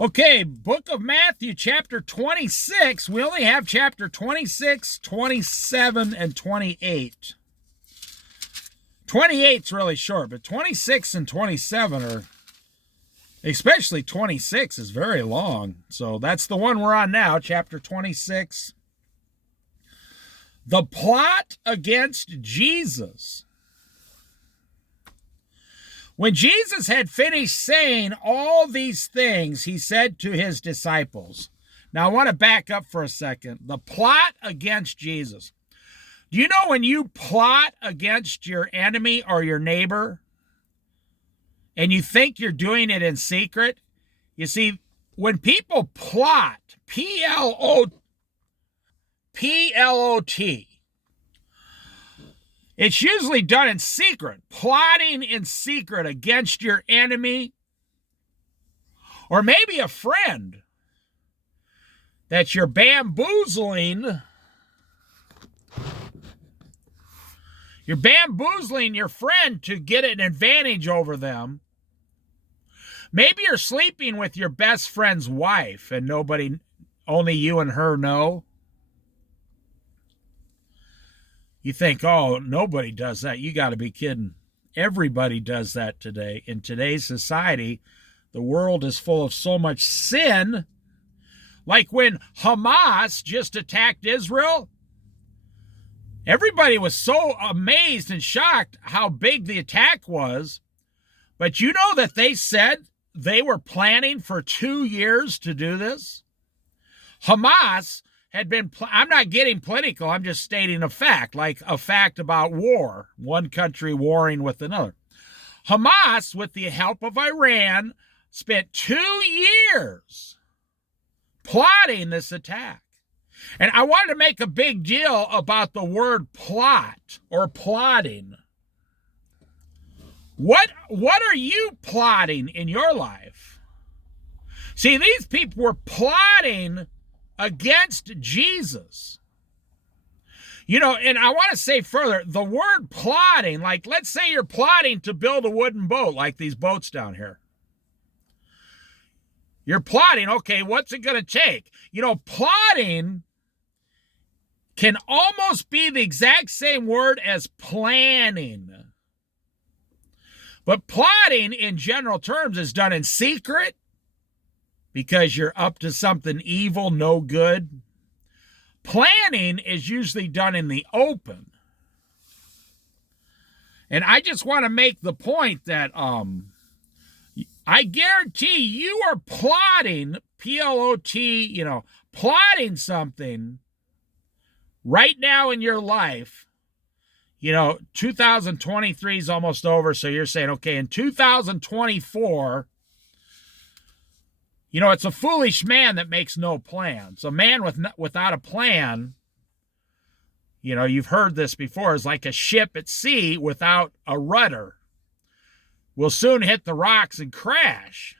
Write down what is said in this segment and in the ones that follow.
Okay, book of Matthew, chapter 26. We only have chapter 26, 27, and 28. 28's really short, but 26 and 27 are, especially 26 is very long. So that's the one we're on now, chapter 26. The plot against Jesus. When Jesus had finished saying all these things, he said to his disciples. Now, I want to back up for a second. The plot against Jesus. Do you know when you plot against your enemy or your neighbor and you think you're doing it in secret? You see, when people plot, P-L-O-T, it's usually done in secret, plotting in secret against your enemy or maybe a friend that you're bamboozling. You're bamboozling your friend to get an advantage over them. Maybe you're sleeping with your best friend's wife and only you and her know. You think, oh, nobody does that. You got to be kidding. Everybody does that today. In today's society, the world is full of so much sin. Like when Hamas just attacked Israel, everybody was so amazed and shocked how big the attack was. But you know that they said they were planning for 2 years to do this? Hamas had been, I'm not getting political, I'm just stating a fact, like a fact about war, one country warring with another. Hamas, with the help of Iran, spent 2 years plotting this attack. And I wanted to make a big deal about the word plot or plotting. What are you plotting in your life? See, these people were plotting against Jesus. You know, and I want to say further, the word plotting, like let's say you're plotting to build a wooden boat like these boats down here. You're plotting, okay, what's it going to take? You know, plotting can almost be the exact same word as planning. But plotting in general terms is done in secret because you're up to something evil, no good. Planning is usually done in the open. And I just want to make the point that I guarantee you are plotting, P-L-O-T, plotting something right now in your life. 2023 is almost over, so you're saying, okay, in 2024, it's a foolish man that makes no plans. A man without a plan, you've heard this before, is like a ship at sea without a rudder. Will soon hit the rocks and crash.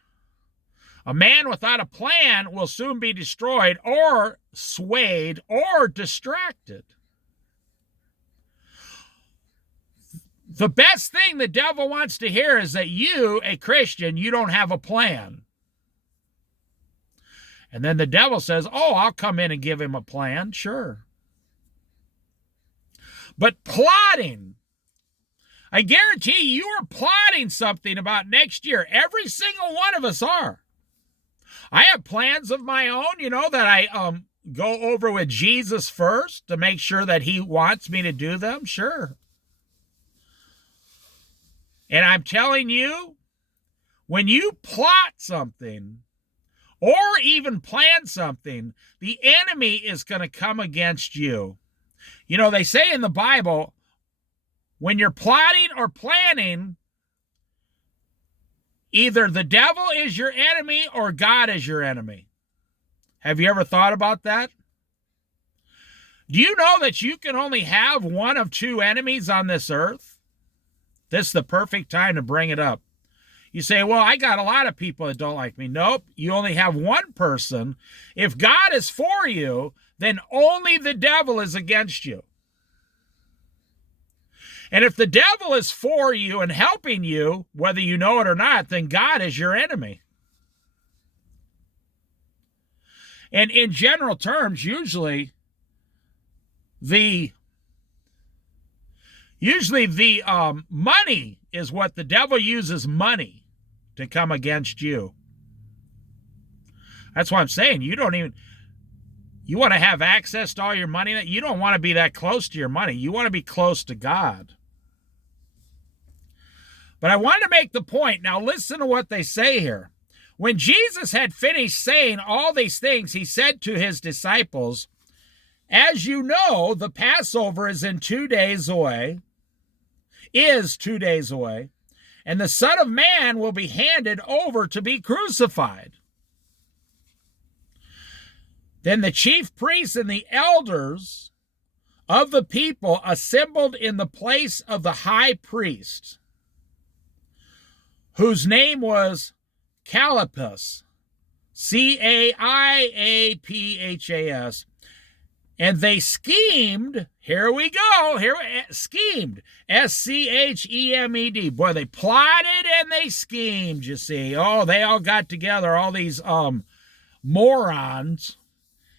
A man without a plan will soon be destroyed or swayed or distracted. The best thing the devil wants to hear is that you, a Christian, you don't have a plan. And then the devil says, oh, I'll come in and give him a plan. Sure. But plotting, I guarantee you are plotting something about next year. Every single one of us are. I have plans of my own, that I go over with Jesus first to make sure that he wants me to do them. Sure. And I'm telling you, when you plot something or even plan something, the enemy is going to come against you. They say in the Bible, when you're plotting or planning, either the devil is your enemy or God is your enemy. Have you ever thought about that? Do you know that you can only have one of two enemies on this earth? This is the perfect time to bring it up. You say, well, I got a lot of people that don't like me. Nope, you only have one person. If God is for you, then only the devil is against you. And if the devil is for you and helping you, whether you know it or not, then God is your enemy. And in general terms, usually the money is what the devil uses, money to come against you. That's why I'm saying you want to have access to all your money. You don't want to be that close to your money. You want to be close to God. But I wanted to make the point. Now listen to what they say here. When Jesus had finished saying all these things, he said to his disciples, "As you know, the Passover is 2 days away, and the Son of Man will be handed over to be crucified." Then the chief priests and the elders of the people assembled in the place of the high priest, whose name was Caiaphas, Caiaphas, and they schemed, here we go, schemed, schemed. Boy, they plotted and they schemed, you see. Oh, they all got together, all these morons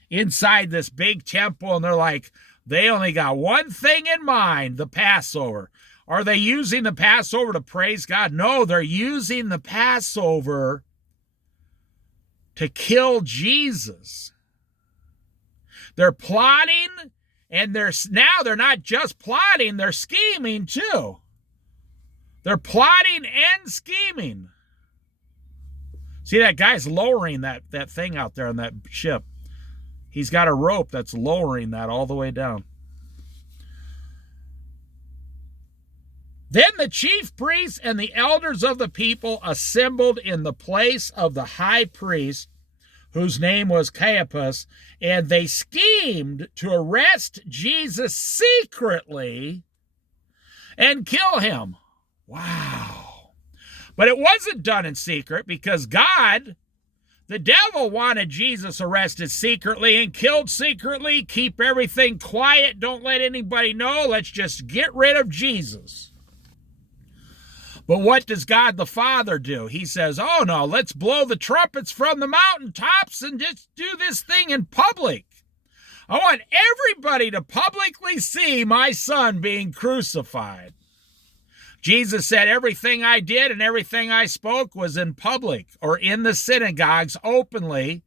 inside this big temple, and they're like, they only got one thing in mind, the Passover. Are they using the Passover to praise God? No, they're using the Passover to kill Jesus. They're plotting, and they're not just plotting, they're scheming too. They're plotting and scheming. See, that guy's lowering that thing out there on that ship. He's got a rope that's lowering that all the way down. Then the chief priests and the elders of the people assembled in the place of the high priest, whose name was Caiaphas, and they schemed to arrest Jesus secretly and kill him. Wow. But it wasn't done in secret because God, the devil, wanted Jesus arrested secretly and killed secretly. Keep everything quiet. Don't let anybody know. Let's just get rid of Jesus. But what does God the Father do? He says, oh no, let's blow the trumpets from the mountaintops and just do this thing in public. I want everybody to publicly see my son being crucified. Jesus said everything I did and everything I spoke was in public or in the synagogues openly.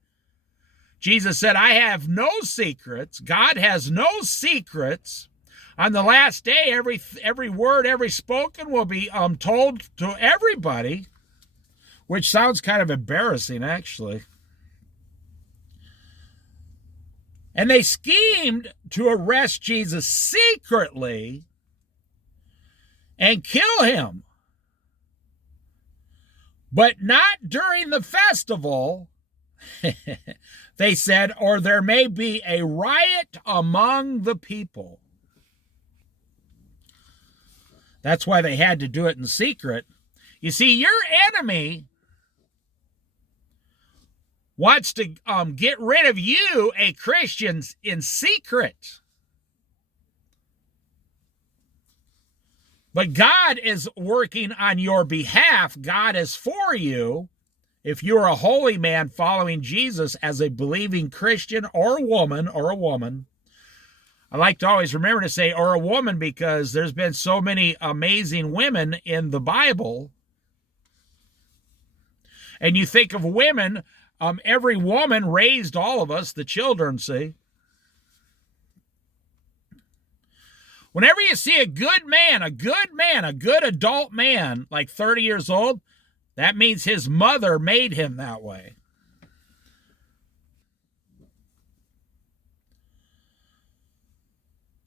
Jesus said, I have no secrets. God has no secrets. On the last day, every word, every spoken will be told to everybody, which sounds kind of embarrassing, actually. And they schemed to arrest Jesus secretly and kill him. But not during the festival, they said, or there may be a riot among the people. That's why they had to do it in secret. You see, your enemy wants to get rid of you, a Christian, in secret. But God is working on your behalf. God is for you. If you're a holy man following Jesus as a believing Christian or a woman, I like to always remember to say, or a woman, because there's been so many amazing women in the Bible. And you think of women, every woman raised all of us, the children, see. Whenever you see a good man, a good adult man, like 30 years old, that means his mother made him that way.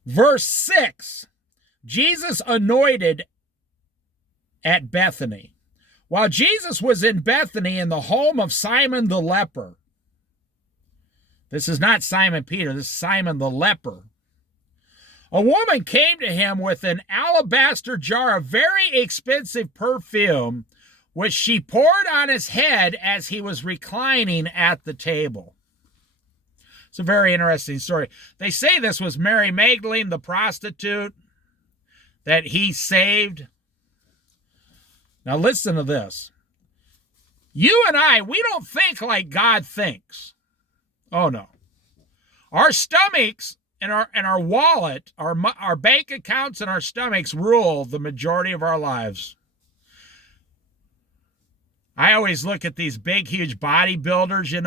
Verse 6, Jesus anointed at Bethany. While Jesus was in Bethany in the home of Simon the leper, this is not Simon Peter, this is Simon the leper, a woman came to him with an alabaster jar of very expensive perfume, which she poured on his head as he was reclining at the table. It's a very interesting story. They say this was Mary Magdalene, the prostitute, that he saved. Now listen to this. You and I, we don't think like God thinks. Oh no. Our stomachs and our wallet, our bank accounts and our stomachs rule the majority of our lives. I always look at these big, huge bodybuilders, and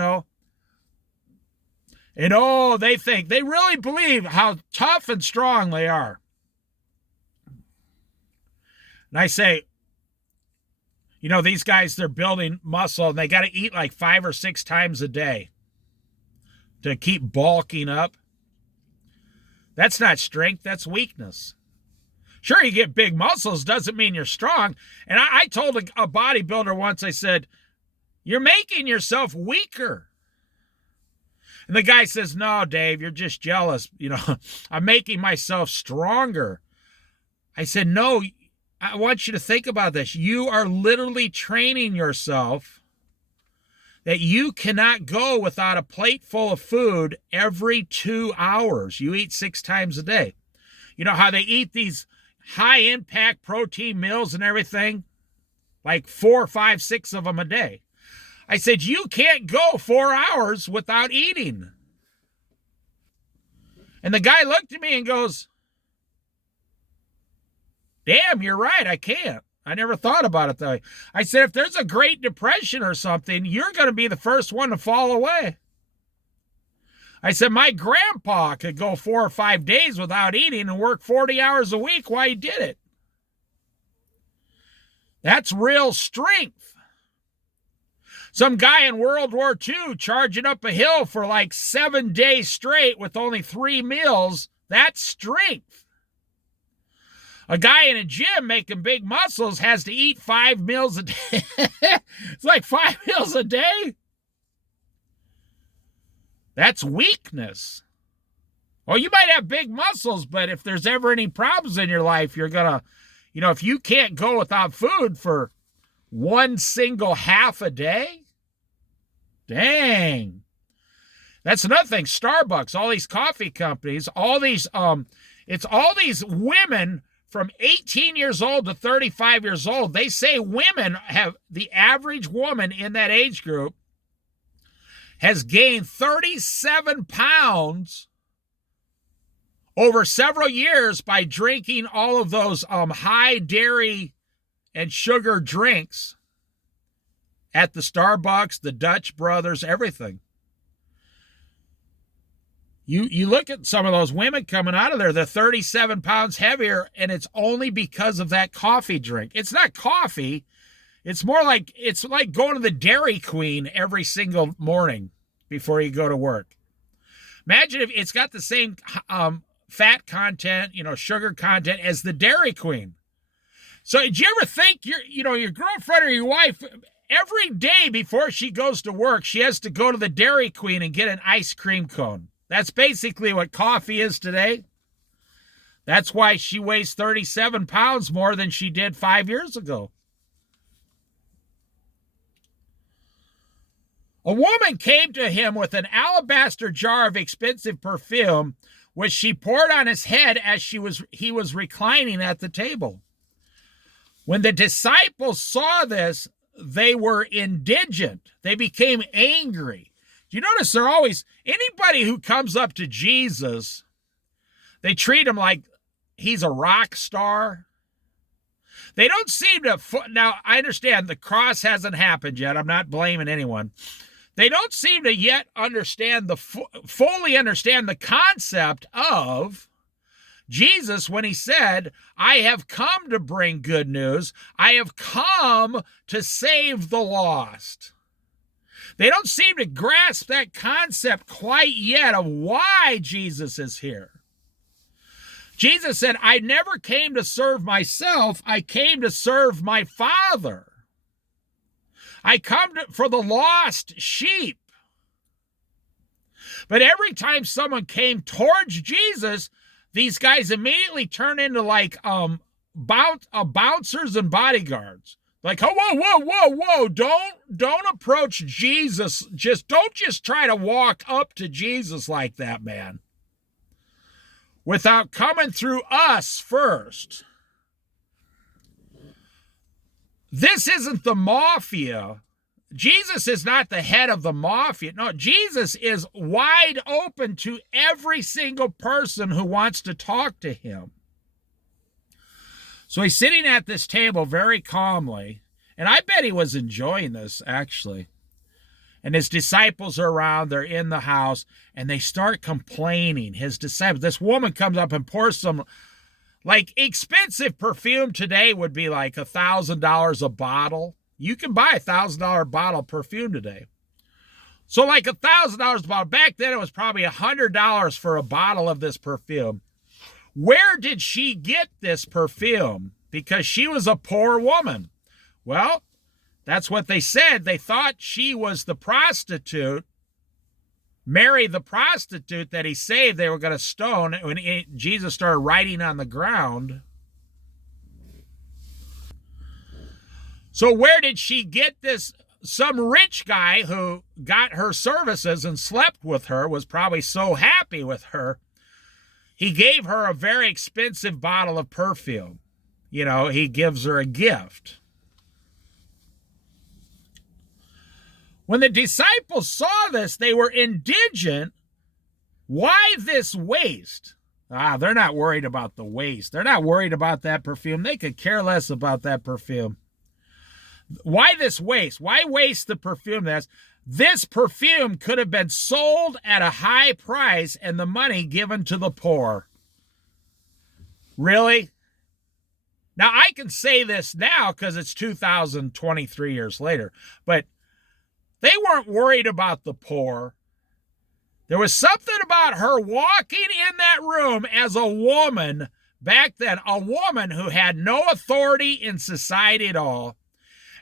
they really believe how tough and strong they are. And I say, these guys, they're building muscle and they got to eat like 5 or 6 times a day to keep bulking up. That's not strength, that's weakness. Sure, you get big muscles doesn't mean you're strong. And I told a bodybuilder once, I said, you're making yourself weaker. And the guy says, no, Dave, you're just jealous. I'm making myself stronger. I said, no, I want you to think about this. You are literally training yourself that you cannot go without a plate full of food every 2 hours. You eat 6 times a day. You know how they eat these high-impact protein meals and everything? Like 4, 5, 6 of them a day. I said, you can't go 4 hours without eating. And the guy looked at me and goes, damn, you're right, I can't. I never thought about it that way. I said, if there's a Great Depression or something, you're going to be the first one to fall away. I said, my grandpa could go 4 or 5 days without eating and work 40 hours a week while he did it. That's real strength. Some guy in World War II charging up a hill for like 7 days straight with only 3 meals, that's strength. A guy in a gym making big muscles has to eat 5 meals a day. It's like 5 meals a day. That's weakness. Well, you might have big muscles, but if there's ever any problems in your life, you're going to, if you can't go without food for 1 single half a day, dang. That's another thing. Starbucks, all these coffee companies, it's all these women from 18 years old to 35 years old. They say the average woman in that age group has gained 37 pounds over several years by drinking all of those high dairy and sugar drinks at the Starbucks, the Dutch Brothers, everything. You look at some of those women coming out of there, they're 37 pounds heavier, and it's only because of that coffee drink. It's not coffee. It's like going to the Dairy Queen every single morning before you go to work. Imagine if it's got the same fat content, sugar content as the Dairy Queen. So did you ever think your girlfriend or your wife, every day before she goes to work, she has to go to the Dairy Queen and get an ice cream cone? That's basically what coffee is today. That's why she weighs 37 pounds more than she did 5 years ago. A woman came to him with an alabaster jar of expensive perfume, which she poured on his head as he was reclining at the table. When the disciples saw this, they were indignant. They became angry. Do you notice they're always, anybody who comes up to Jesus, they treat him like he's a rock star. They don't seem to, now I understand the cross hasn't happened yet. I'm not blaming anyone. They don't seem to yet fully understand the concept of Jesus when he said, I have come to bring good news. I have come to save the lost. They don't seem to grasp that concept quite yet of why Jesus is here. Jesus said, I never came to serve myself. I came to serve my Father. I come for the lost sheep. But every time someone came towards Jesus, these guys immediately turn into like bouncers and bodyguards. Like, oh, whoa. Don't approach Jesus. Don't try to walk up to Jesus like that, man. Without coming through us first. This isn't the mafia. Jesus is not the head of the mafia. No, Jesus is wide open to every single person who wants to talk to him. So he's sitting at this table very calmly, and I bet he was enjoying this, actually. And his disciples are around, they're in the house, and they start complaining. His disciples, this woman comes up and pours some, like, expensive perfume today would be like $1,000 a bottle. You can buy a $1,000 bottle of perfume today. So like $1,000 a bottle. Back then it was probably $100 for a bottle of this perfume. Where did she get this perfume? Because she was a poor woman. Well, that's what they said. They thought she was the prostitute, Mary the prostitute that he saved. They were going to stone when Jesus started writing on the ground. So where did she get this? Some rich guy who got her services and slept with her was probably so happy with her. He gave her a very expensive bottle of perfume. You know, he gives her a gift. When the disciples saw this, they were indignant. Why this waste? They're not worried about the waste. They're not worried about that perfume. They could care less about that perfume. Why this waste? Why waste the perfume? This perfume could have been sold at a high price and the money given to the poor. Really? Now, I can say this now because it's 2023 years later, but they weren't worried about the poor. There was something about her walking in that room as a woman back then, a woman who had no authority in society at all.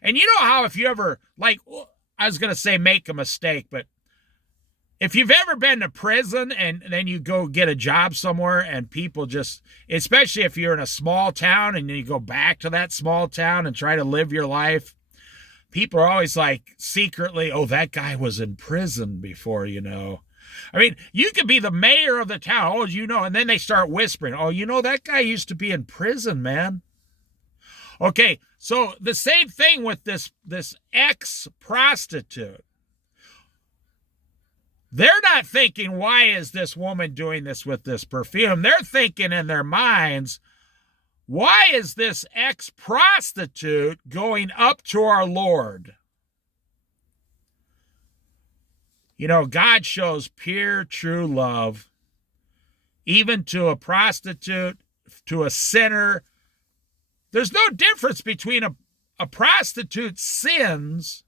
And you know how if you ever, like, I was going to say make a mistake, but if you've ever been to prison and then you go get a job somewhere and people just, especially if you're in a small town and you go back to that small town and try to live your life, people are always like secretly, oh, that guy was in prison before, you know. I mean, you could be the mayor of the town, oh, you know, and then they start whispering, oh, you know, that guy used to be in prison, man. Okay, so the same thing with this ex-prostitute. They're not thinking, why is this woman doing this with this perfume? They're thinking in their minds, why is this ex-prostitute going up to our Lord? You know, God shows pure, true love, even to a prostitute, to a sinner. There's no difference between a prostitute's sins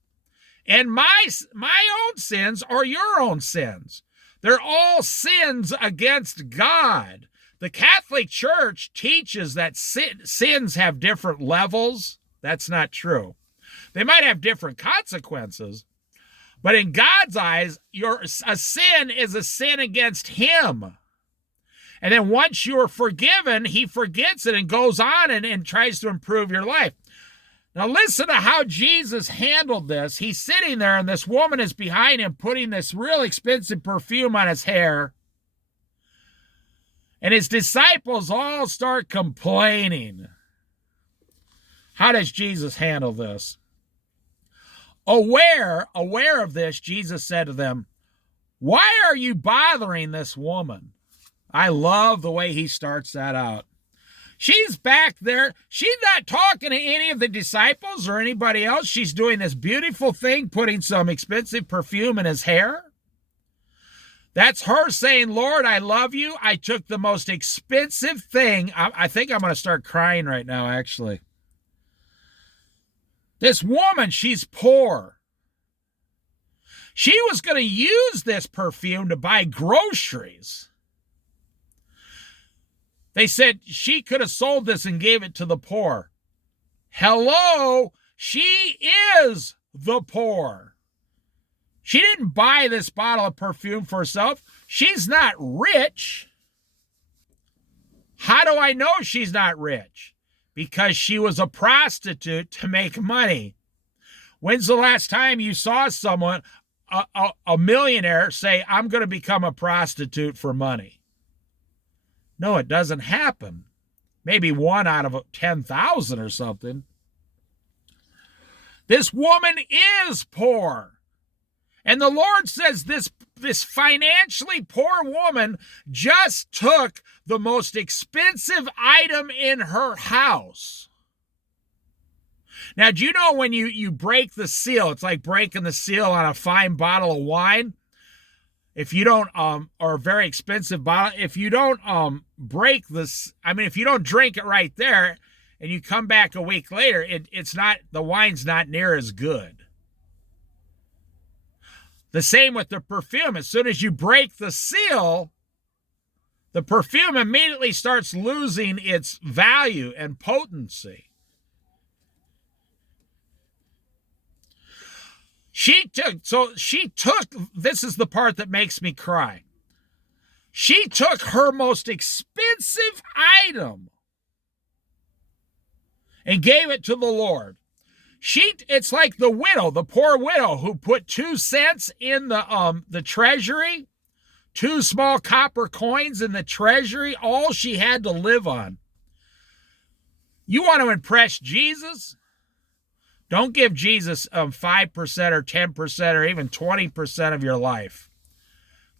and my own sins or your own sins. They're all sins against God. The Catholic Church teaches that sins have different levels. That's not true. They might have different consequences, but in God's eyes, a sin is a sin against him. And then once you're forgiven, he forgets it and goes on and tries to improve your life. Now listen to how Jesus handled this. He's sitting there and this woman is behind him putting this real expensive perfume on his hair. And his disciples all start complaining. How does Jesus handle this? Aware of this, Jesus said to them, why are you bothering this woman? I love the way he starts that out. She's back there. She's not talking to any of the disciples or anybody else. She's doing this beautiful thing, putting some expensive perfume in his hair. That's her saying, Lord, I love you. I took the most expensive thing. I think I'm going to start crying right now, actually. This woman, she's poor. She was going to use this perfume to buy groceries. They said she could have sold this and gave it to the poor. Hello, she is the poor. She didn't buy this bottle of perfume for herself. She's not rich. How do I know she's not rich? Because she was a prostitute to make money. When's the last time you saw someone, a millionaire, say, I'm going to become a prostitute for money? No, it doesn't happen. Maybe 1 out of 10,000 or something. This woman is poor. And the Lord says this financially poor woman just took the most expensive item in her house. Now, do you know when you break the seal, it's like breaking the seal on a fine bottle of wine? If you don't, or a very expensive bottle, if you don't break this, if you don't drink it right there and you come back a week later, the wine's not near as good. The same with the perfume. As soon as you break the seal, the perfume immediately starts losing its value and potency. She took, this is the part that makes me cry. She took her most expensive item and gave it to the Lord. It's like the widow, the poor widow who put 2 cents in the treasury, 2 small copper coins in the treasury, all she had to live on. You want to impress Jesus? Don't give Jesus 5% or 10% or even 20% of your life.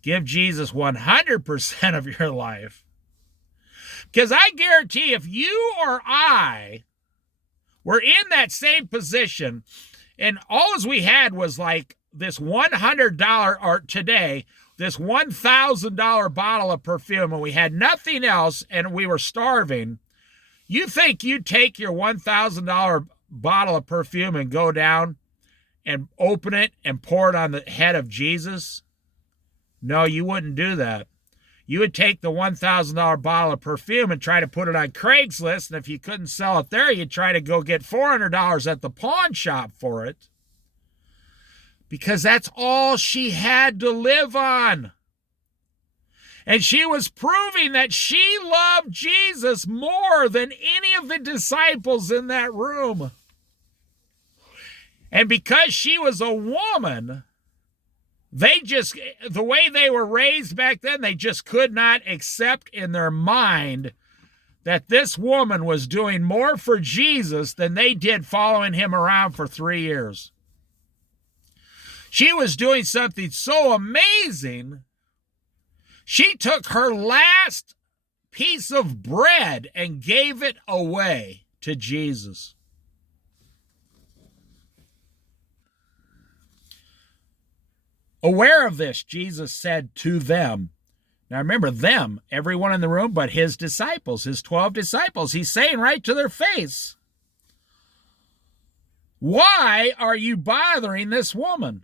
Give Jesus 100% of your life. Because I guarantee if you or I were in that same position and all we had was like this $100 or today, this $1,000 bottle of perfume, and we had nothing else and we were starving, you think you'd take your $1,000 bottle of perfume and go down and open it and pour it on the head of Jesus? No, you wouldn't do that. You would take the $1,000 bottle of perfume and try to put it on Craigslist, and if you couldn't sell it there, you'd try to go get $400 at the pawn shop for it, because that's all she had to live on. And she was proving that she loved Jesus more than any of the disciples in that room. And because she was a woman, the way they were raised back then, they just could not accept in their mind that this woman was doing more for Jesus than they did following him around for 3 years. She was doing something so amazing. She took her last piece of bread and gave it away to Jesus. Aware of this, Jesus said to them. Now remember them, everyone in the room, but his disciples, his 12 disciples. He's saying right to their face, "Why are you bothering this woman?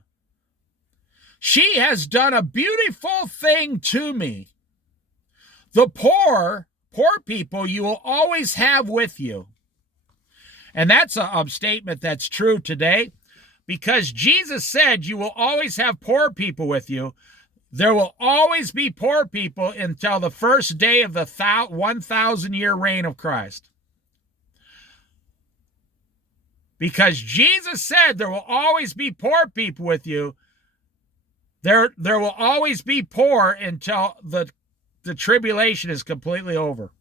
She has done a beautiful thing to me. The poor people you will always have with you." And that's a statement that's true today, because Jesus said you will always have poor people with you. There will always be poor people until the first day of the 1,000-year reign of Christ. Because Jesus said there will always be poor people with you. There will always be poor until the tribulation is completely over.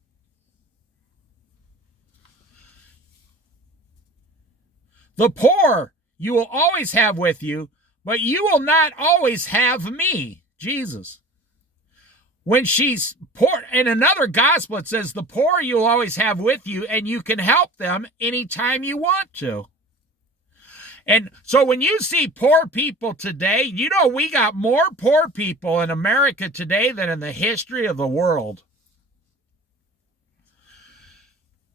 The poor you will always have with you, but you will not always have me, Jesus. When she's poor, in another gospel it says the poor you'll always have with you, and you can help them anytime you want to. And so when you see poor people today, you know we got more poor people in America today than in the history of the world.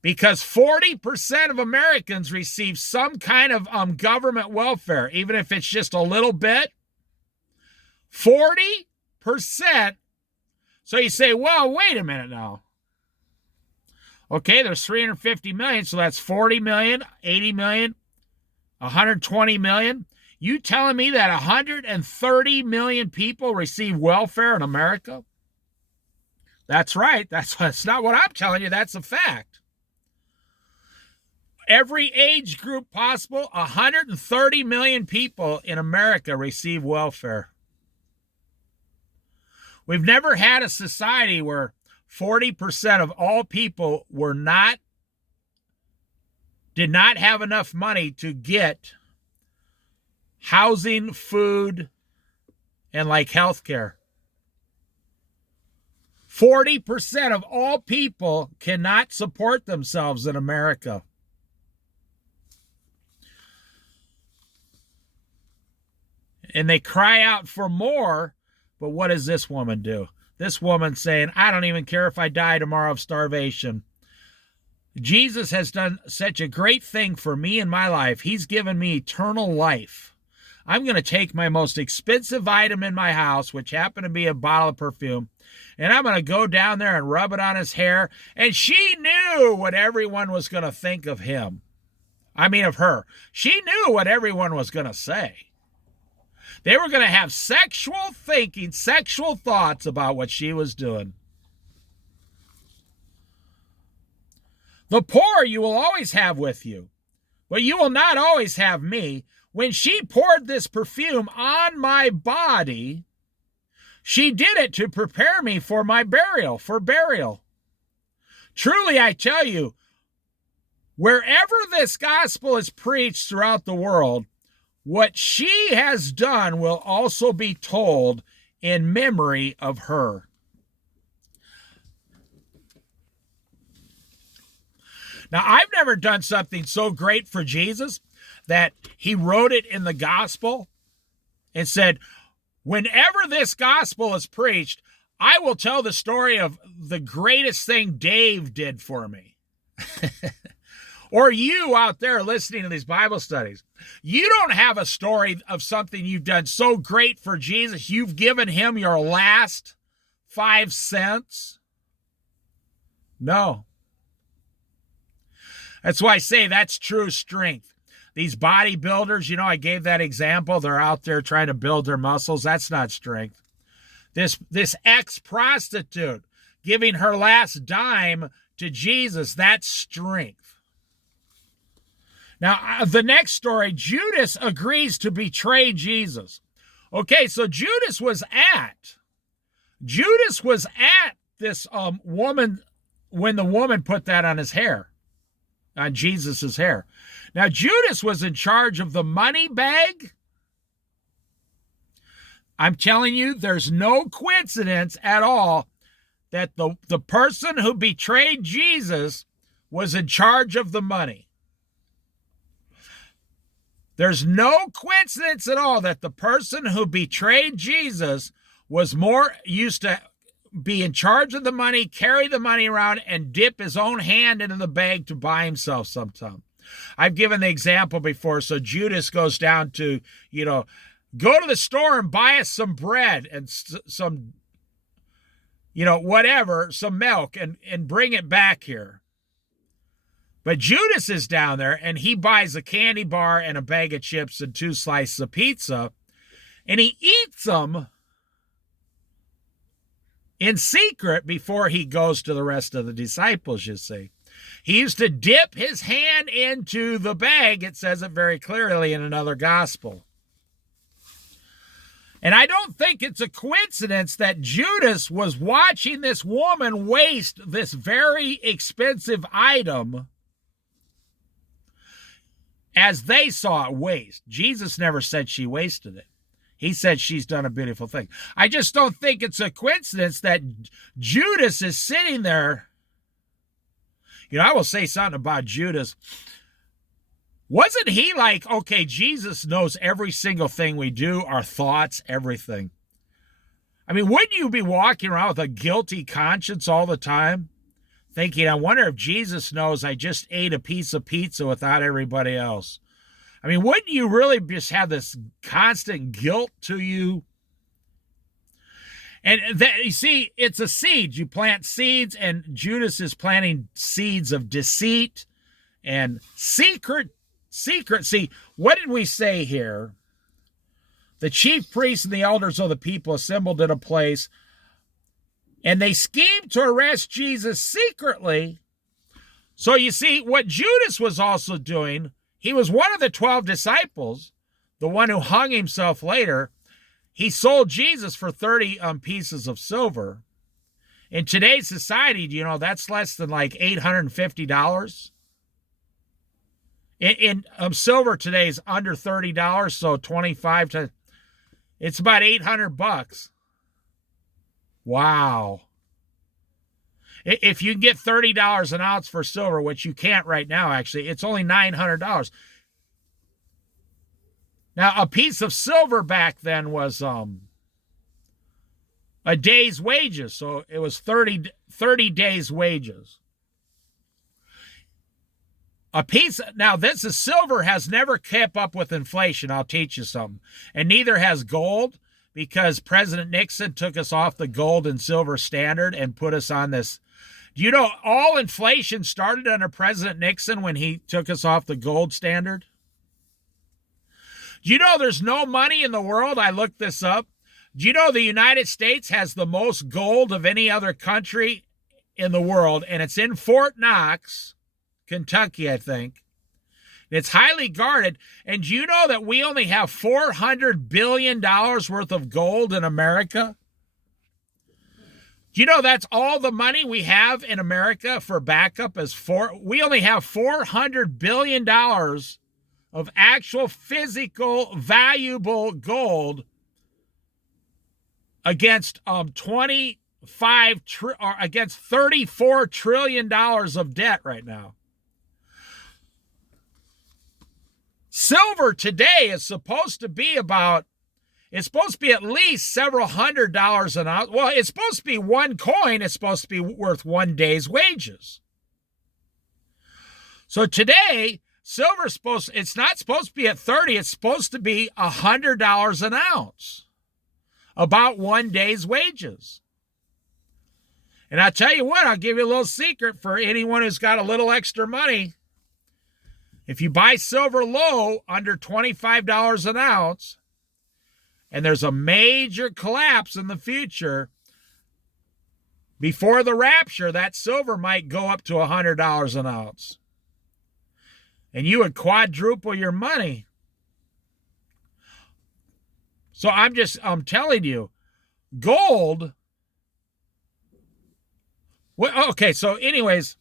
Because 40% of Americans receive some kind of government welfare, even if it's just a little bit. 40%. So you say, well, wait a minute now. Okay, there's 350 million, so that's 40 million, 80 million, 120 million. You telling me that 130 million people receive welfare in America? That's right. That's not what I'm telling you. That's a fact. Every age group possible, 130 million people in America receive welfare. We've never had a society where 40% of all people did not have enough money to get housing, food, and like healthcare. 40% of all people cannot support themselves in America. And they cry out for more, but what does this woman do? This woman saying, I don't even care if I die tomorrow of starvation. Jesus has done such a great thing for me in my life. He's given me eternal life. I'm going to take my most expensive item in my house, which happened to be a bottle of perfume, and I'm going to go down there and rub it on his hair. And she knew what everyone was going to think of him. I mean, of her. She knew what everyone was going to say. They were going to have sexual thinking, sexual thoughts about what she was doing. The poor you will always have with you, but you will not always have me. When she poured this perfume on my body, she did it to prepare me for my burial, Truly, I tell you, wherever this gospel is preached throughout the world, what she has done will also be told in memory of her. Now, I've never done something so great for Jesus that he wrote it in the gospel and said, whenever this gospel is preached, I will tell the story of the greatest thing Dave did for me. Or you out there listening to these Bible studies, you don't have a story of something you've done so great for Jesus. You've given him your last 5 cents. No. That's why I say that's true strength. These bodybuilders, I gave that example. They're out there trying to build their muscles. That's not strength. This ex-prostitute giving her last dime to Jesus, that's strength. Now, the next story, Judas agrees to betray Jesus. Okay, so Judas was at this woman when the woman put that on his hair, on Jesus's hair. Now, Judas was in charge of the money bag. I'm telling you, there's no coincidence at all that the person who betrayed Jesus was in charge of the money. There's no coincidence at all that the person who betrayed Jesus was more used to be in charge of the money, carry the money around, and dip his own hand into the bag to buy himself sometime. I've given the example before. So Judas goes down to, go to the store and buy us some bread and some, whatever, some milk and bring it back here. But Judas is down there and he buys a candy bar and a bag of chips and 2 slices of pizza, and he eats them in secret before he goes to the rest of the disciples, you see. He used to dip his hand into the bag. It says it very clearly in another gospel. And I don't think it's a coincidence that Judas was watching this woman waste this very expensive item as they saw it waste. Jesus never said she wasted it. He said she's done a beautiful thing. I just don't think it's a coincidence that Judas is sitting there. I will say something about Judas. Wasn't he like, okay, Jesus knows every single thing we do, our thoughts, everything. I mean, wouldn't you be walking around with a guilty conscience all the time? Thinking, I wonder if Jesus knows I just ate a piece of pizza without everybody else. I mean, wouldn't you really just have this constant guilt to you? And that, you see, it's a seed. You plant seeds, and Judas is planting seeds of deceit and secret. See, what did we say here? The chief priests and the elders of the people assembled in a place, and they schemed to arrest Jesus secretly. So you see, what Judas was also doing, he was one of the 12 disciples, the one who hung himself later. He sold Jesus for 30 pieces of silver. In today's society, that's less than like $850. Silver today is under $30, so 25 to, it's about $800. Wow. If you can get $30 an ounce for silver, which you can't right now, actually, it's only $900. Now, a piece of silver back then was a day's wages, so it was 30 days' wages. Now this is silver, has never kept up with inflation. I'll teach you something. And neither has gold, because President Nixon took us off the gold and silver standard and put us on this. Do you know all inflation started under President Nixon when he took us off the gold standard? Do you know there's no money in the world? I looked this up. Do you know the United States has the most gold of any other country in the world, and it's in Fort Knox, Kentucky, I think. It's highly guarded. And do you know that we only have $400 billion worth of gold in America? Do you know that's all the money we have in America for backup we only have $400 billion of actual physical valuable gold against against $34 trillion of debt right now. Silver today is supposed to be at least several $100s an ounce. Well, it's supposed to be one coin. It's supposed to be worth one day's wages. So today, it's not supposed to be at 30. It's supposed to be $100 an ounce. About one day's wages. And I'll tell you what, I'll give you a little secret for anyone who's got a little extra money. If you buy silver low, under $25 an ounce, and there's a major collapse in the future, before the rapture, that silver might go up to $100 an ounce. And you would quadruple your money. So I'm telling you, gold. Well, okay, so anyways,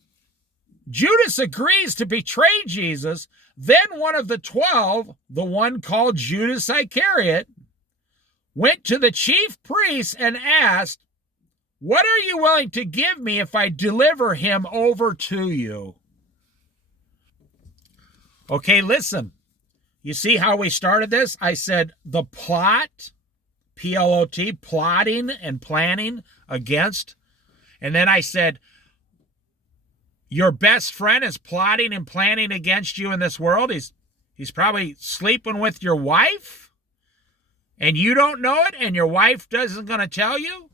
Judas agrees to betray Jesus. Then one of the 12, the one called Judas Iscariot, went to the chief priests and asked, "What are you willing to give me if I deliver him over to you?" Okay, listen. You see how we started this? I said the plot, P-L-O-T, plotting and planning against. And then I said, your best friend is plotting and planning against you in this world. He's probably sleeping with your wife, and you don't know it, and your wife isn't going to tell you.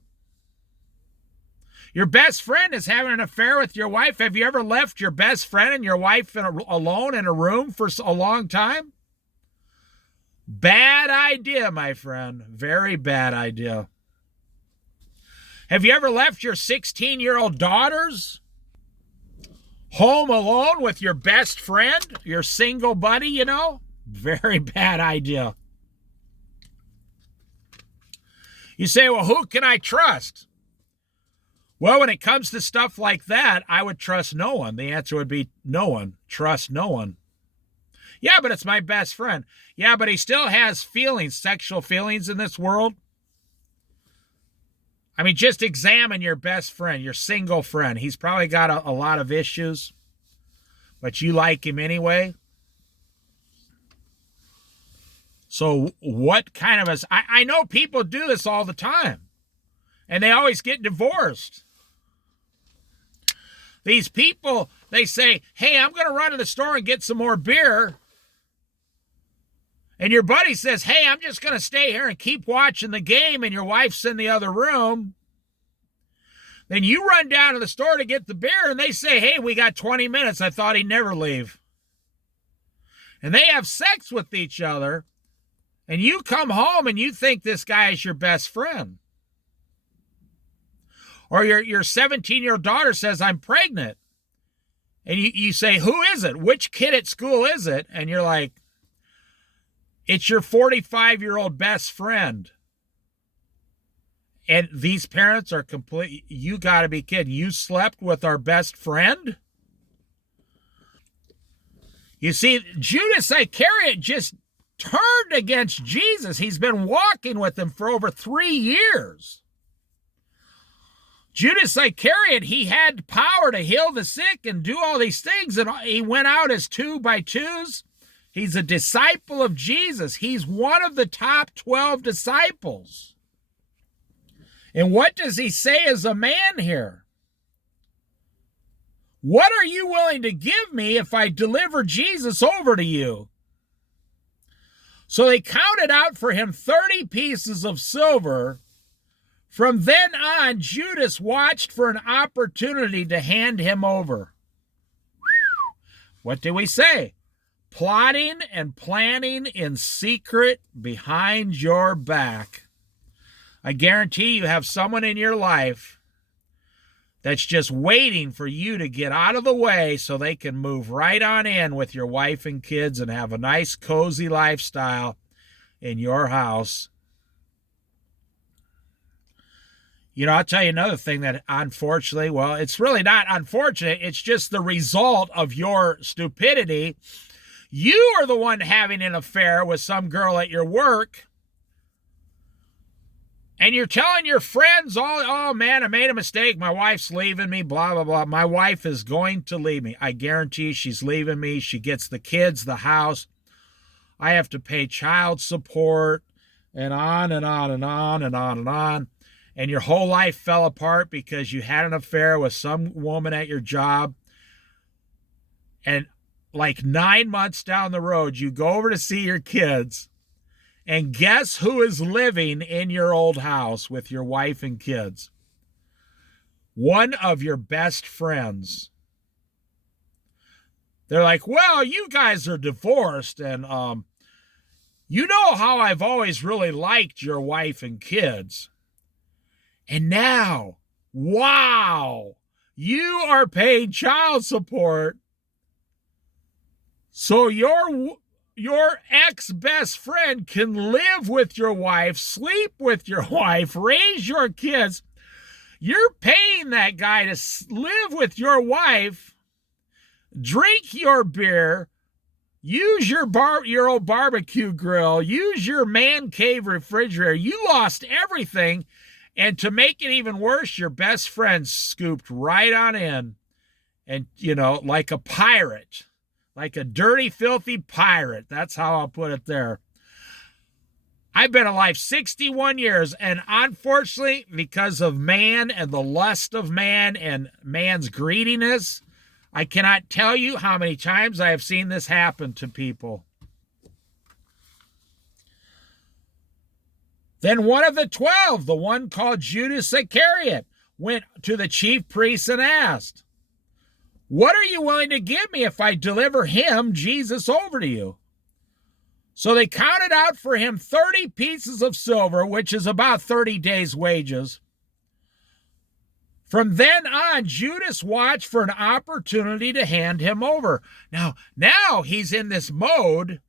Your best friend is having an affair with your wife. Have you ever left your best friend and your wife alone in a room for a long time? Bad idea, my friend. Very bad idea. Have you ever left your 16-year-old daughters home alone with your best friend, your single buddy, you know? Very bad idea. You say, well, who can I trust? Well, when it comes to stuff like that, I would trust no one. The answer would be no one. Trust no one. Yeah, but it's my best friend. Yeah, but he still has feelings, sexual feelings in this world. I mean, just examine your best friend, your single friend. He's probably got a lot of issues, but you like him anyway. So what kind of I know people do this all the time, and they always get divorced. These people, they say, hey, I'm going to run to the store and get some more beer. And your buddy says, hey, I'm just going to stay here and keep watching the game, and your wife's in the other room. Then you run down to the store to get the beer, and they say, hey, we got 20 minutes. I thought he'd never leave. And they have sex with each other, and you come home and you think this guy is your best friend. Or your 17-year-old daughter says, I'm pregnant. And you say, who is it? Which kid at school is it? And you're like, it's your 45-year-old best friend. And these parents are complete. You got to be kidding. You slept with our best friend? You see, Judas Iscariot just turned against Jesus. He's been walking with him for over 3 years. Judas Iscariot, he had power to heal the sick and do all these things, and he went out as 2 by 2s. He's a disciple of Jesus. He's one of the top 12 disciples. And what does he say as a man here? What are you willing to give me if I deliver Jesus over to you? So they counted out for him 30 pieces of silver. From then on, Judas watched for an opportunity to hand him over. What do we say? Plotting and planning in secret behind your back. I guarantee you have someone in your life that's just waiting for you to get out of the way so they can move right on in with your wife and kids and have a nice, cozy lifestyle in your house. You know, I'll tell you another thing that unfortunately, well, it's really not unfortunate. It's just the result of your stupidity. You are the one having an affair with some girl at your work. And you're telling your friends, oh man, I made a mistake. My wife's leaving me, blah, blah, blah. My wife is going to leave me. I guarantee she's leaving me. She gets the kids, the house. I have to pay child support and on and on and on and on and on. And your whole life fell apart because you had an affair with some woman at your job. And like 9 months down the road, you go over to see your kids. And guess who is living in your old house with your wife and kids? One of your best friends. They're like, well, you guys are divorced, and you know how I've always really liked your wife and kids. And now, wow, you are paying child support. So your ex-best friend can live with your wife, sleep with your wife, raise your kids. You're paying that guy to live with your wife, drink your beer, use your old barbecue grill, use your man cave refrigerator. You lost everything. And to make it even worse, your best friend scooped right on in and, you know, like a pirate, like a dirty, filthy pirate. That's how I'll put it there. I've been alive 61 years, and unfortunately, because of man and the lust of man and man's greediness, I cannot tell you how many times I have seen this happen to people. Then one of the 12, the one called Judas Iscariot, went to the chief priests and asked, what are you willing to give me if I deliver him, Jesus, over to you? So they counted out for him 30 pieces of silver, which is about 30 days' wages. From then on, Judas watched for an opportunity to hand him over. Now he's in this mode.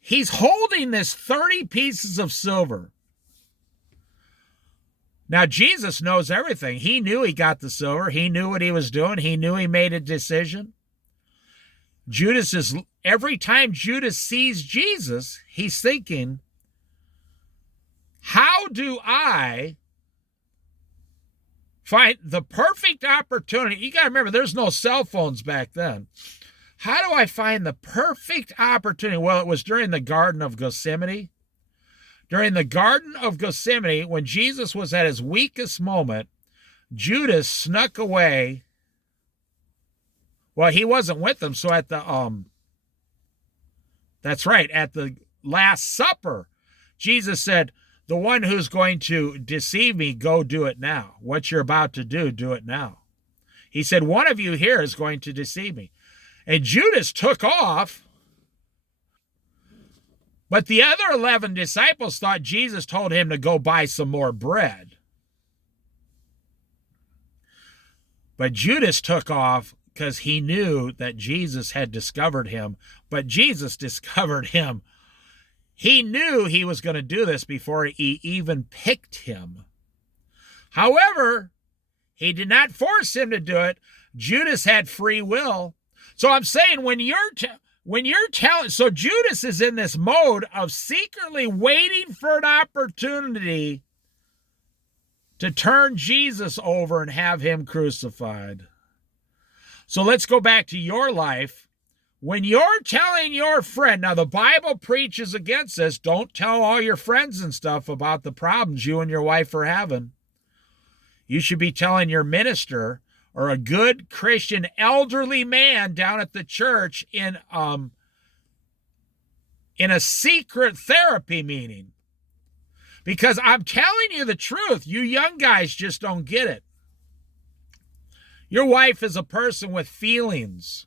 He's holding this 30 pieces of silver. Now, Jesus knows everything. He knew he got the silver. He knew what he was doing. He knew he made a decision. Every time Judas sees Jesus, he's thinking, how do I find the perfect opportunity? You got to remember, there's no cell phones back then. How do I find the perfect opportunity? Well, it was during the Garden of Gethsemane. During the Garden of Gethsemane, when Jesus was at his weakest moment, Judas snuck away. Well, he wasn't with them, so at the Last Supper, Jesus said, the one who's going to deceive me, go do it now. What you're about to do it now. He said, one of you here is going to deceive me. And Judas took off, but the other 11 disciples thought Jesus told him to go buy some more bread. But Judas took off because he knew that Jesus had discovered him. But Jesus discovered him. He knew he was going to do this before he even picked him. However, he did not force him to do it. Judas had free will. So I'm saying when you're telling, so Judas is in this mode of secretly waiting for an opportunity to turn Jesus over and have him crucified. So let's go back to your life. When you're telling your friend, now the Bible preaches against this, don't tell all your friends and stuff about the problems you and your wife are having. You should be telling your minister or a good Christian elderly man down at the church in a secret therapy meeting. Because I'm telling you the truth, you young guys just don't get it. Your wife is a person with feelings.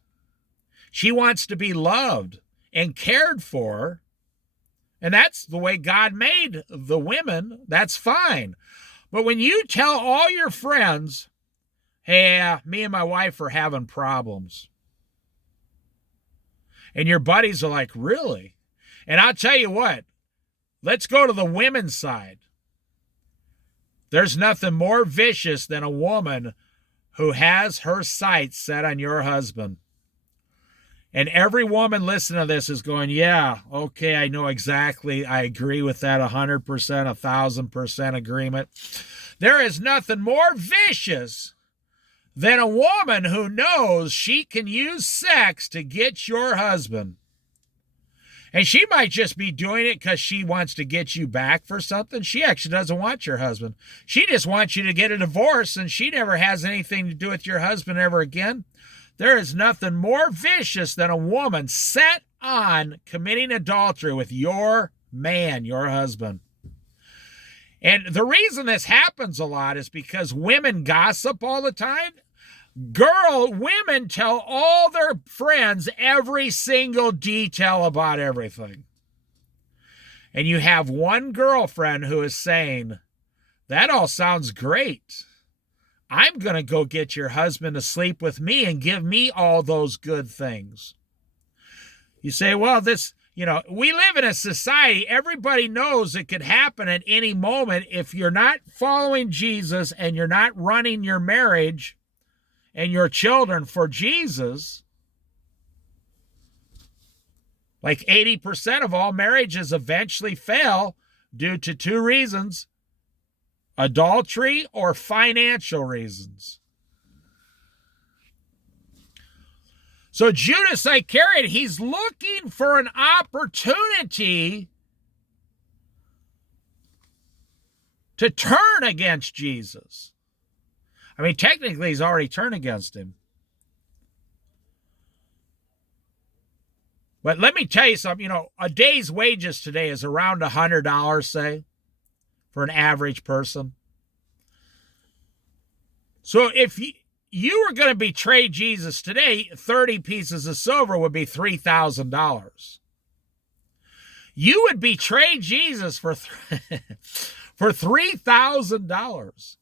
She wants to be loved and cared for. And that's the way God made the women. That's fine. But when you tell all your friends, hey, me and my wife are having problems. And your buddies are like, really? And I'll tell you what, let's go to the women's side. There's nothing more vicious than a woman who has her sights set on your husband. And every woman listening to this is going, yeah, okay, I know exactly. I agree with that 100%, 1,000% agreement. There is nothing more vicious than a woman who knows she can use sex to get your husband. And she might just be doing it because she wants to get you back for something. She actually doesn't want your husband. She just wants you to get a divorce, and she never has anything to do with your husband ever again. There is nothing more vicious than a woman set on committing adultery with your man, your husband. And the reason this happens a lot is because women gossip all the time. Women tell all their friends every single detail about everything. And you have one girlfriend who is saying, that all sounds great. I'm going to go get your husband to sleep with me and give me all those good things. You say, well, we live in a society, everybody knows it could happen at any moment. If you're not following Jesus and you're not running your marriage and your children for Jesus, like 80% of all marriages eventually fail due to two reasons: adultery or financial reasons. So Judas Iscariot, he's looking for an opportunity to turn against Jesus. I mean, technically, he's already turned against him. But let me tell you something. A day's wages today is around $100, say, for an average person. So if you were going to betray Jesus today, 30 pieces of silver would be $3,000. You would betray Jesus for $3,000.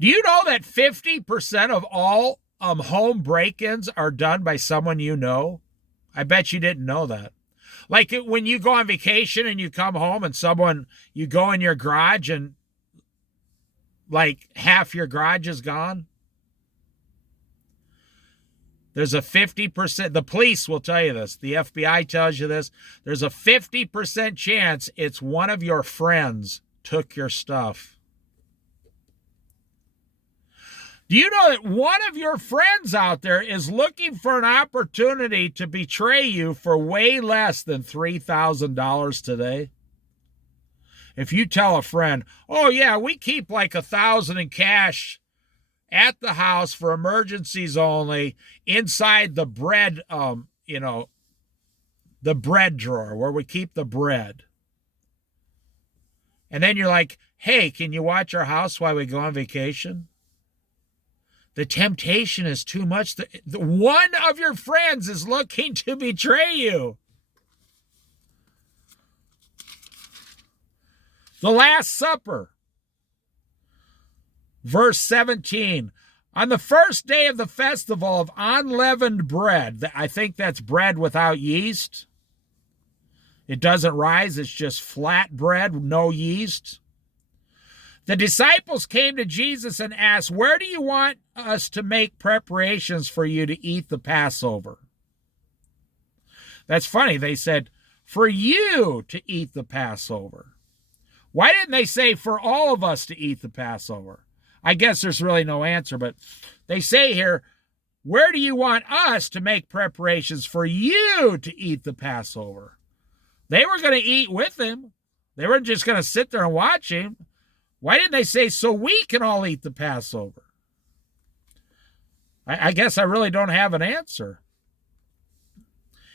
Do you know that 50% of all home break-ins are done by someone you know? I bet you didn't know that. Like when you go on vacation and you come home and you go in your garage and like half your garage is gone. There's a 50%, the police will tell you this, the FBI tells you this, there's a 50% chance it's one of your friends took your stuff. Do you know that one of your friends out there is looking for an opportunity to betray you for way less than $3,000 today? If you tell a friend, oh yeah, we keep like $1,000 in cash at the house for emergencies only inside the bread, the bread drawer where we keep the bread. And then you're like, hey, can you watch our house while we go on vacation? The temptation is too much. One of your friends is looking to betray you. The Last Supper. Verse 17. On the first day of the festival of unleavened bread, I think that's bread without yeast. It doesn't rise, it's just flat bread, no yeast. The disciples came to Jesus and asked, "Where do you want us to make preparations for you to eat the Passover?" That's funny. They said, "For you to eat the Passover." Why didn't they say for all of us to eat the Passover? I guess there's really no answer, but they say here, "Where do you want us to make preparations for you to eat the Passover?" They were going to eat with him. They weren't just going to sit there and watch him. Why didn't they say, "So we can all eat the Passover"? I guess I really don't have an answer.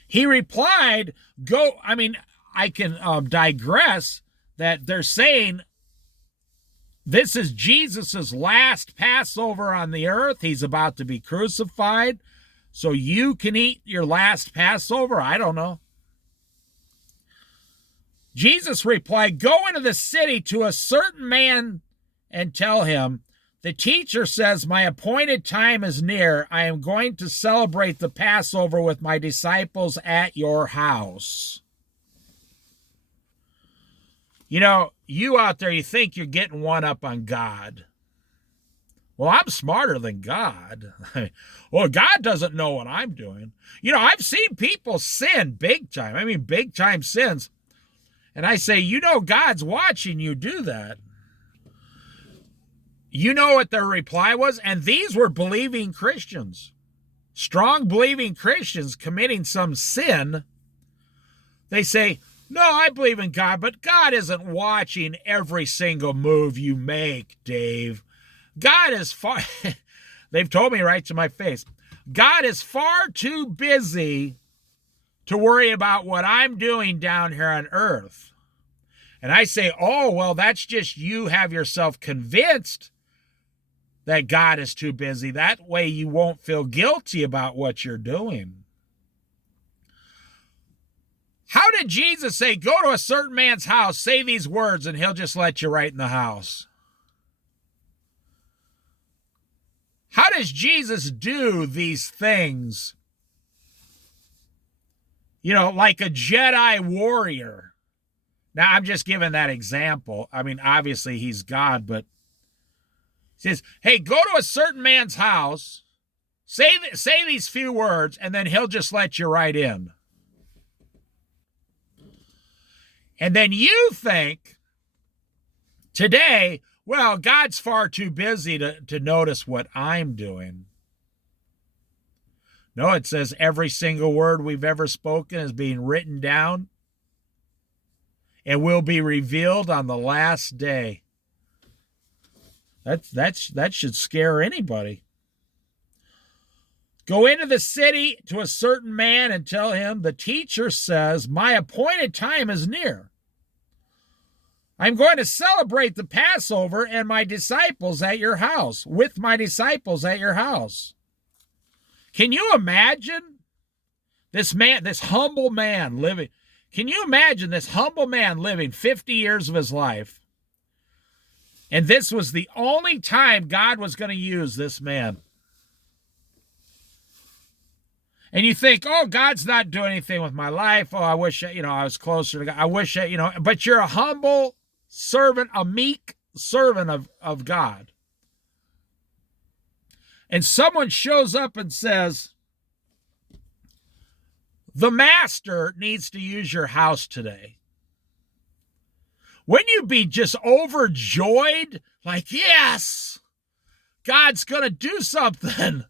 He replied, I can digress that they're saying this is Jesus's last Passover on the earth. He's about to be crucified. So you can eat your last Passover? I don't know. Jesus replied, "Go into the city to a certain man and tell him, 'The teacher says, my appointed time is near. I am going to celebrate the Passover with my disciples at your house.'" You know, you out there, you think you're getting one up on God. Well, I'm smarter than God. Well, God doesn't know what I'm doing. You know, I've seen people sin big time. I mean, big time sins. And I say, you know, God's watching you do that. You know what their reply was? And these were believing Christians. Strong believing Christians committing some sin. They say, "No, I believe in God, but God isn't watching every single move you make, Dave. God is far," they've told me right to my face, "God is far too busy to worry about what I'm doing down here on earth." And I say, "Oh, well, that's just you have yourself convinced that God is too busy. That way you won't feel guilty about what you're doing." How did Jesus say, "Go to a certain man's house, say these words, and he'll just let you right in the house"? How does Jesus do these things? You know, like a Jedi warrior. Now, I'm just giving that example. I mean, obviously he's God, but he says, "Hey, go to a certain man's house, say these few words, and then he'll just let you right in." And then you think today, well, God's far too busy to notice what I'm doing. No, it says every single word we've ever spoken is being written down and will be revealed on the last day. That should scare anybody. "Go into the city to a certain man and tell him, 'The teacher says, my appointed time is near. I'm going to celebrate the Passover and my disciples at your house, with my disciples at your house.'" Can you imagine this man, this humble man living? Can you imagine this humble man living 50 years of his life? And this was the only time God was going to use this man. And you think, "Oh, God's not doing anything with my life. Oh, I wish, I was closer to God. I wish, but you're a humble servant, a meek servant of God. And someone shows up and says, "The master needs to use your house today." Wouldn't you be just overjoyed? Like, yes, God's going to do something.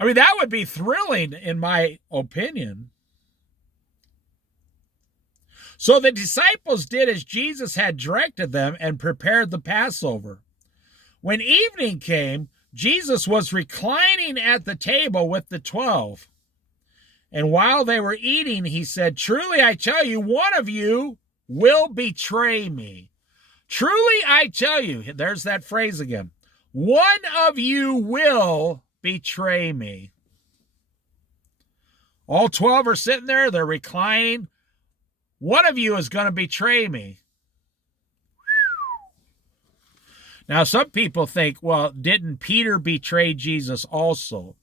I mean, that would be thrilling in my opinion. So the disciples did as Jesus had directed them and prepared the Passover. When evening came, Jesus was reclining at the table with the 12. And while they were eating, he said, "Truly I tell you, one of you will betray me. Truly I tell you," there's that phrase again, "one of you will betray me." All 12 are sitting there, they're reclining. One of you is going to betray me. Now, some people think, well, didn't Peter betray Jesus also?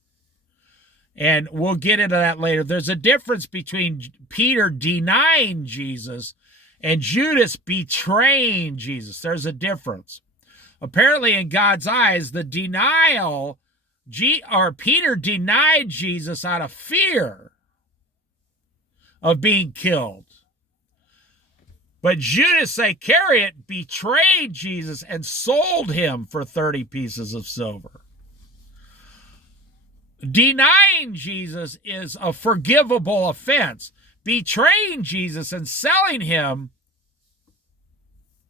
And we'll get into that later. There's a difference between Peter denying Jesus and Judas betraying Jesus. There's a difference. Apparently, in God's eyes, the denial, Peter denied Jesus out of fear of being killed. But Judas Iscariot betrayed Jesus and sold him for 30 pieces of silver. Denying Jesus is a forgivable offense. Betraying Jesus and selling him,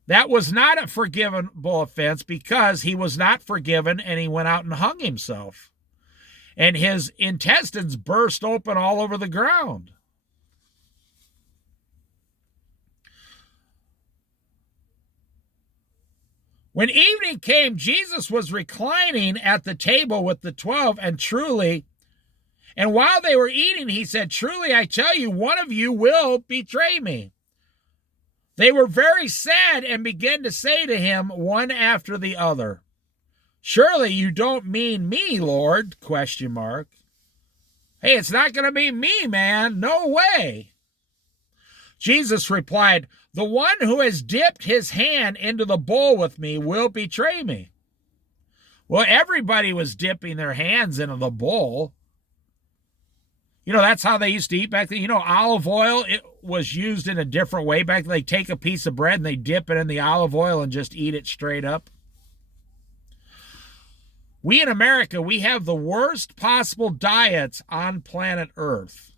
that was not a forgivable offense because he was not forgiven and he went out and hung himself. And his intestines burst open all over the ground. When evening came, Jesus was reclining at the table with the 12, and while they were eating, he said, "Truly, I tell you, one of you will betray me." They were very sad and began to say to him one after the other, "Surely you don't mean me, Lord?" ? Hey, it's not going to be me, man. No way. Jesus replied, "The one who has dipped his hand into the bowl with me will betray me." Well, everybody was dipping their hands into the bowl. That's how they used to eat back then. Olive oil, it was used in a different way back then. They take a piece of bread and they dip it in the olive oil and just eat it straight up. We in America, we have the worst possible diets on planet Earth.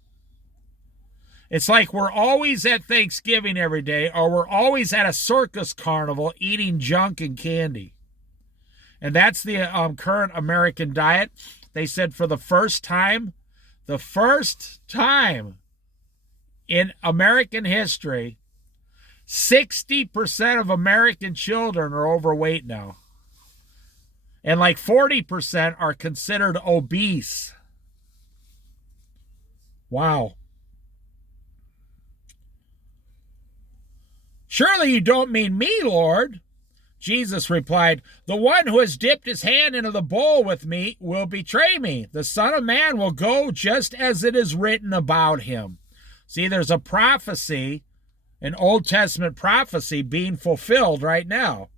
It's like we're always at Thanksgiving every day, or we're always at a circus carnival eating junk and candy. And that's the current American diet. They said for the first time in American history, 60% of American children are overweight now. And like 40% are considered obese. Wow. "Surely you don't mean me, Lord?" Jesus replied, "The one who has dipped his hand into the bowl with me will betray me. The Son of Man will go just as it is written about him." See, there's a prophecy, an Old Testament prophecy being fulfilled right now.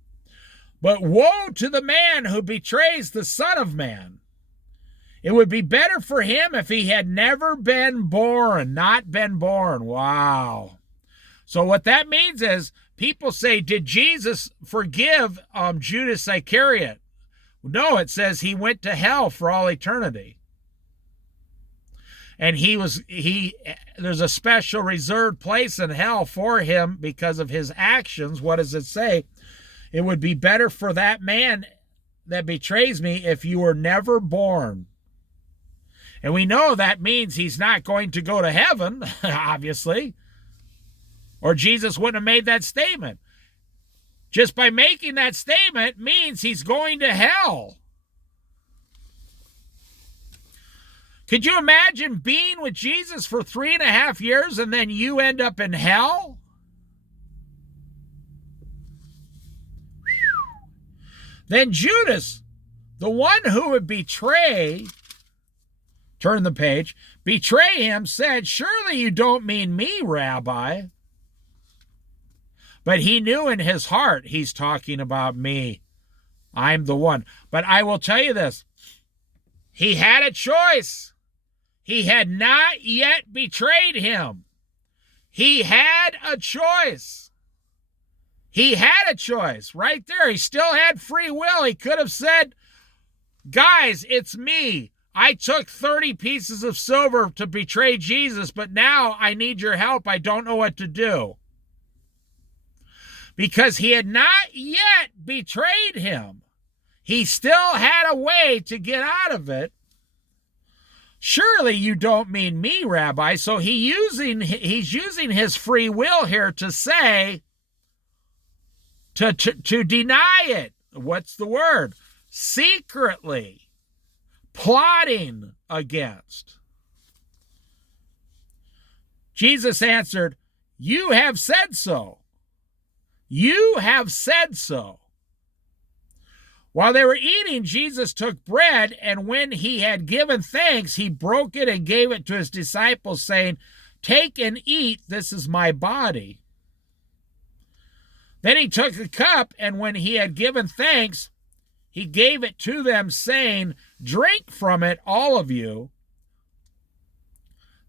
"But woe to the man who betrays the Son of Man. It would be better for him if he had never been born," not been born. Wow. So what that means is people say, did Jesus forgive Judas Iscariot? No, it says he went to hell for all eternity. And there's a special reserved place in hell for him because of his actions. What does it say? It would be better for that man that betrays me if you were never born. And we know that means he's not going to go to heaven, obviously. Or Jesus wouldn't have made that statement. Just by making that statement means he's going to hell. Could you imagine being with Jesus for 3.5 years and then you end up in hell? Then Judas, the one who would betray, turn the page, betray him, said, "Surely you don't mean me, Rabbi." But he knew in his heart he's talking about me. I'm the one. But I will tell you this. He had a choice. He had not yet betrayed him. He had a choice. He had a choice right there. He still had free will. He could have said, "Guys, it's me. I took 30 pieces of silver to betray Jesus, but now I need your help. I don't know what to do." Because he had not yet betrayed him. He still had a way to get out of it. "Surely you don't mean me, Rabbi." So he's using his free will here to say, to deny it. What's the word? Secretly. Plotting against. Jesus answered, "You have said so. You have said so." While they were eating, Jesus took bread, and when he had given thanks, he broke it and gave it to his disciples, saying, "Take and eat, this is my body." Then he took a cup, and when he had given thanks, he gave it to them, saying, "Drink from it, all of you.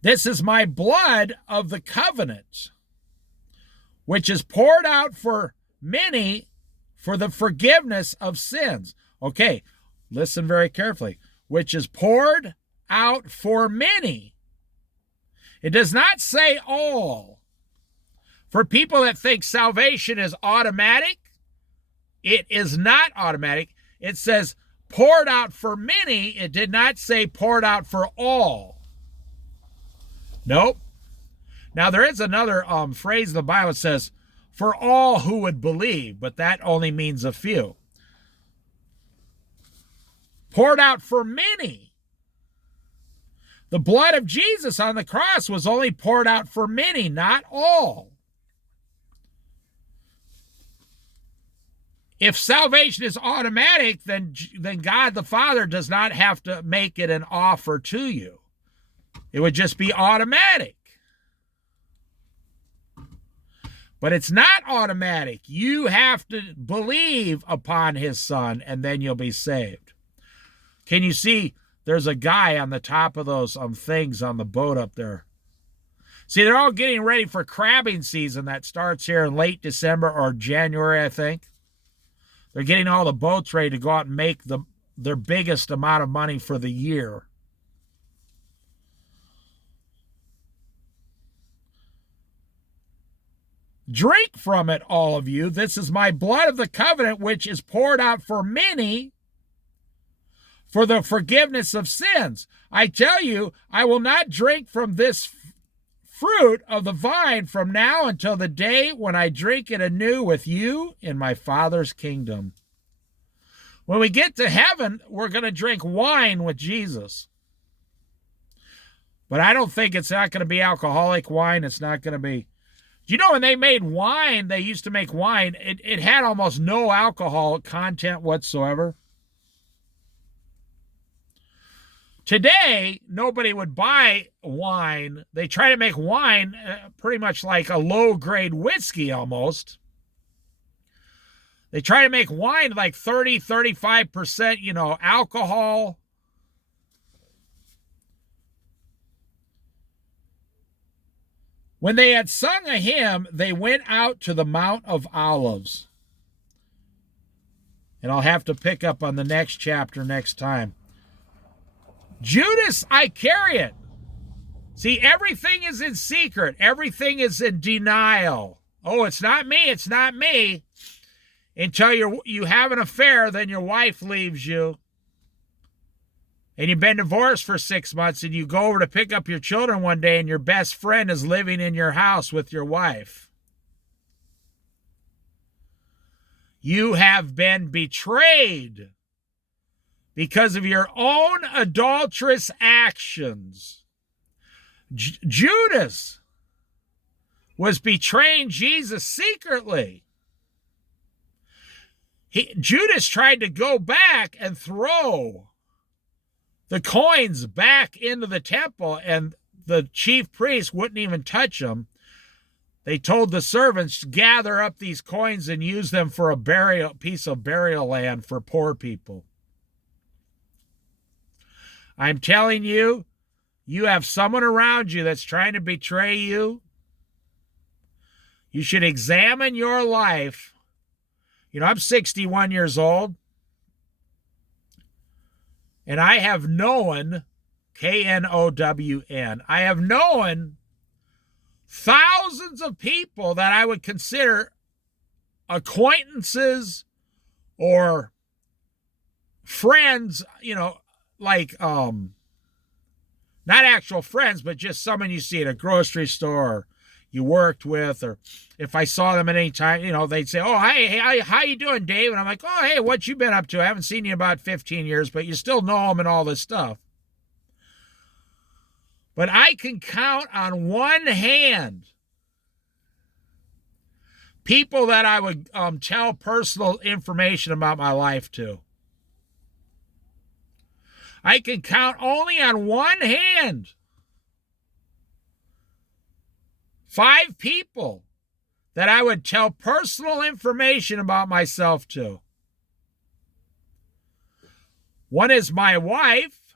This is my blood of the covenant, which is poured out for many for the forgiveness of sins." Okay, listen very carefully. Which is poured out for many. It does not say all. For people that think salvation is automatic, it is not automatic. It says poured out for many. It did not say poured out for all. Nope. Now, there is another phrase in the Bible that says, for all who would believe, but that only means a few. Poured out for many. The blood of Jesus on the cross was only poured out for many, not all. If salvation is automatic, then God the Father does not have to make it an offer to you. It would just be automatic. But it's not automatic. You have to believe upon his Son, and then you'll be saved. Can you see there's a guy on the top of those things on the boat up there? See, they're all getting ready for crabbing season that starts here in late December or January, I think. They're getting all the boats ready to go out and make their biggest amount of money for the year. Drink from it, all of you. This is my blood of the covenant, which is poured out for many for the forgiveness of sins. I tell you, I will not drink from this fruit of the vine from now until the day when I drink it anew with you in my Father's kingdom. When we get to heaven, we're going to drink wine with Jesus. But I don't think it's not going to be alcoholic wine. It's not going to be... Do you know when they made wine, they used to make wine, it had almost no alcohol content whatsoever. Today, nobody would buy wine. They try to make wine pretty much like a low-grade whiskey almost. They try to make wine like 30, 35%, alcohol. When they had sung a hymn, they went out to the Mount of Olives. And I'll have to pick up on the next chapter next time. Judas Iscariot. See, everything is in secret. Everything is in denial. Oh, it's not me. It's not me. Until you have an affair, then your wife leaves you. And you've been divorced for 6 months, and you go over to pick up your children one day, and your best friend is living in your house with your wife. You have been betrayed because of your own adulterous actions. Judas was betraying Jesus secretly. Judas tried to go back and throw the coins back into the temple, and the chief priests wouldn't even touch them. They told the servants to gather up these coins and use them for a piece of burial land for poor people. I'm telling you, you have someone around you that's trying to betray you. You should examine your life. I'm 61 years old. And I have known, K-N-O-W-N, I have known thousands of people that I would consider acquaintances or friends, like, not actual friends, but just someone you see at a grocery store or you worked with, or if I saw them at any time, they'd say, "Oh, hey, how you doing, Dave?" And I'm like, "Oh, hey, what you been up to? I haven't seen you in about 15 years, but you still know them and all this stuff." But I can count on one hand people that I would tell personal information about my life to. I can count only on one hand 5 people that I would tell personal information about myself to. One is my wife.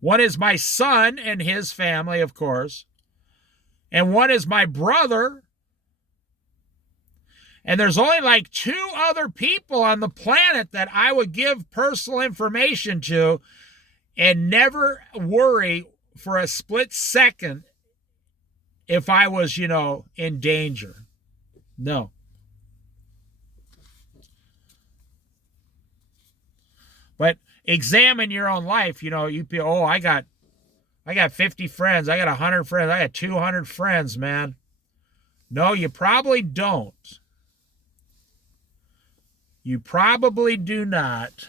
One is my son and his family, of course. And one is my brother. And there's only like 2 other people on the planet that I would give personal information to and never worry for a split second if I was, in danger. No. But examine your own life. You feel, I got 50 friends. I got 100 friends. I got 200 friends, man. No, you probably don't. You probably do not.